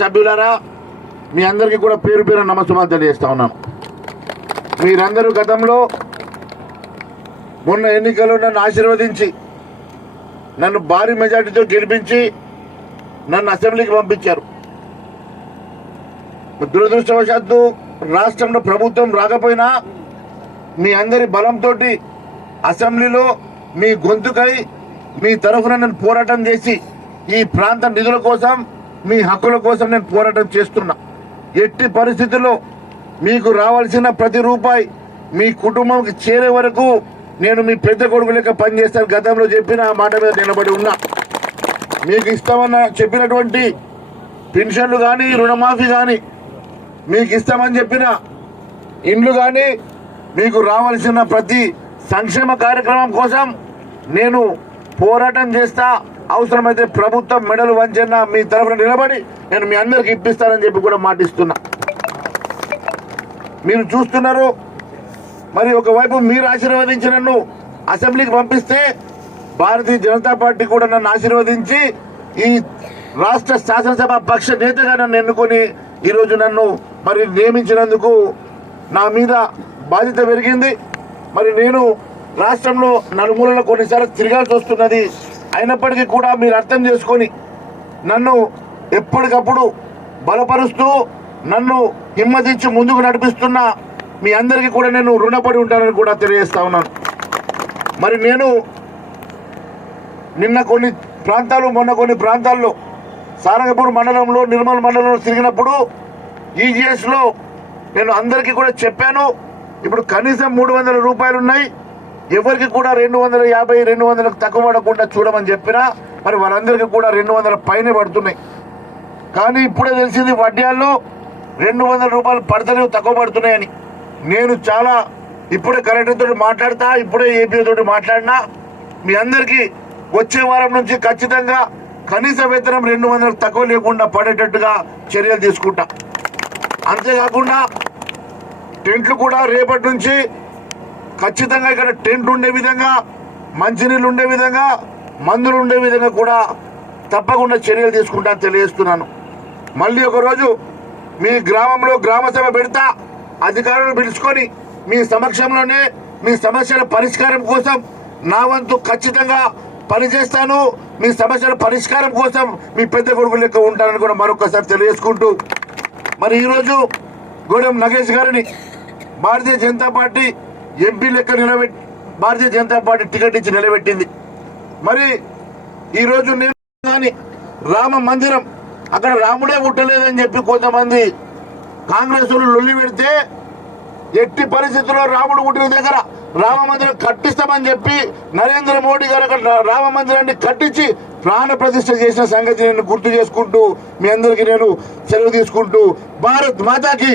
సభ్యులారా, మీ అందరికీ కూడా పేరు పేరు నమస్కారం తెలియజేస్తా ఉన్నాను. మీరందరూ గతంలో మొన్న ఎన్నికల్లో నన్ను ఆశీర్వదించి నన్ను భారీ మెజార్టీతో గెలిపించి నన్ను అసెంబ్లీకి పంపించారు. దురదృష్టవశాత్తు రాష్ట్రంలో ప్రభుత్వం రాకపోయినా మీ అందరి బలంతో అసెంబ్లీలో మీ గొంతుకై మీ తరఫున నేను పోరాటం చేసి ఈ ప్రాంత నిధుల కోసం మీ హక్కుల కోసం నేను పోరాటం చేస్తున్నా. ఎట్టి పరిస్థితుల్లో మీకు రావాల్సిన ప్రతి రూపాయి మీ కుటుంబంకి చేరే వరకు నేను మీ పెద్ద కొడుకు లెక్క పనిచేస్తాను. గతంలో చెప్పిన ఆ మాట మీద నిలబడి ఉన్నా. మీకు ఇస్తామన్న చెప్పినటువంటి పెన్షన్లు కానీ, రుణమాఫీ కానీ, మీకు ఇస్తామని చెప్పిన ఇండ్లు కానీ, మీకు రావాల్సిన ప్రతి సంక్షేమ కార్యక్రమం కోసం నేను పోరాటం చేస్తా. అవసరమైతే ప్రభుత్వం మెడలు వంచన్నా మీ తరఫున నిలబడి నేను మీ అందరికి ఇప్పిస్తానని చెప్పి కూడా మాటిస్తున్నా. మీరు చూస్తున్నారు, మరి ఒకవైపు మీరు ఆశీర్వదించి నన్ను అసెంబ్లీకి పంపిస్తే భారతీయ జనతా పార్టీ కూడా నన్ను ఆశీర్వదించి ఈ రాష్ట్ర శాసనసభ పక్ష నేతగా నన్ను ఎన్నుకొని ఈరోజు నన్ను మరి నియమించినందుకు నా మీద బాధ్యత పెరిగింది. మరి నేను రాష్ట్రంలో నలుమూలలో కొన్నిసార్లు తిరగాల్సి వస్తున్నది. అయినప్పటికీ కూడా మీరు అర్థం చేసుకొని నన్ను ఎప్పటికప్పుడు బలపరుస్తూ నన్ను హిమ్మతించి ముందుకు నడిపిస్తున్న మీ అందరికీ కూడా నేను రుణపడి ఉంటానని కూడా తెలియజేస్తా ఉన్నాను. మరి నేను నిన్న కొన్ని ప్రాంతాలు, మొన్న కొన్ని ప్రాంతాల్లో సారంగపూర్ మండలంలో, నిర్మల్ మండలంలో తిరిగినప్పుడు ఈజీఎస్లో నేను అందరికీ కూడా చెప్పాను, ఇప్పుడు కనీసం 300 రూపాయలు ఉన్నాయి, ఎవరికి కూడా 250, 200కు తక్కువ పడకుండా చూడమని చెప్పినా మరి వాళ్ళందరికీ కూడా 200 పైనే పడుతున్నాయి. కానీ ఇప్పుడే తెలిసింది వడ్డ్యాల్లో 200 రూపాయలు పడతలేవు, తక్కువ పడుతున్నాయని. నేను చాలా ఇప్పుడే కలెక్టర్తో మాట్లాడతా, ఇప్పుడే ఏపీతో మాట్లాడినా మీ అందరికీ వచ్చే వారం నుంచి ఖచ్చితంగా కనీస వేతనం 200 తక్కువ లేకుండా పడేటట్టుగా చర్యలు తీసుకుంటా. అంతేకాకుండా టెంట్లు కూడా రేపటి నుంచి ఖచ్చితంగా ఇక్కడ టెంట్ ఉండే విధంగా, మంచినీళ్ళు ఉండే విధంగా, మందులు ఉండే విధంగా కూడా తప్పకుండా చర్యలు తీసుకుంటా తెలియజేస్తున్నాను. మళ్ళీ ఒకరోజు మీ గ్రామంలో గ్రామ సభ పెడతా, అధికారులను పిలుచుకొని మీ సమక్షంలోనే మీ సమస్యల పరిష్కారం కోసం నా వంతు ఖచ్చితంగా పనిచేస్తాను. మీ సమస్యల పరిష్కారం కోసం మీ పెద్ద కొడుకు లెక్క ఉంటానని కూడా మరొకసారి తెలియజేసుకుంటూ, మరి ఈరోజు గూడెం నగేష్ గారిని భారతీయ జనతా పార్టీ ఎంపీ లెక్క భారతీయ జనతా పార్టీ టికెట్ ఇచ్చి నిలబెట్టింది. మరి ఈరోజు నేను కానీ రామ మందిరం అక్కడ రాముడే పుట్టలేదని చెప్పి కొంతమంది కాంగ్రెస్ లొల్లి పెడితే, ఎట్టి పరిస్థితుల్లో రాముడు పుట్టిన దగ్గర రామ మందిరం కట్టిస్తామని చెప్పి నరేంద్ర మోడీ గారు అక్కడ రామ మందిరాన్ని కట్టించి ప్రాణ ప్రతిష్ఠ చేసిన సంగతి నేను గుర్తు చేసుకుంటూ మీ అందరికీ నేను సెలవు తీసుకుంటూ భారత్ మాతాకి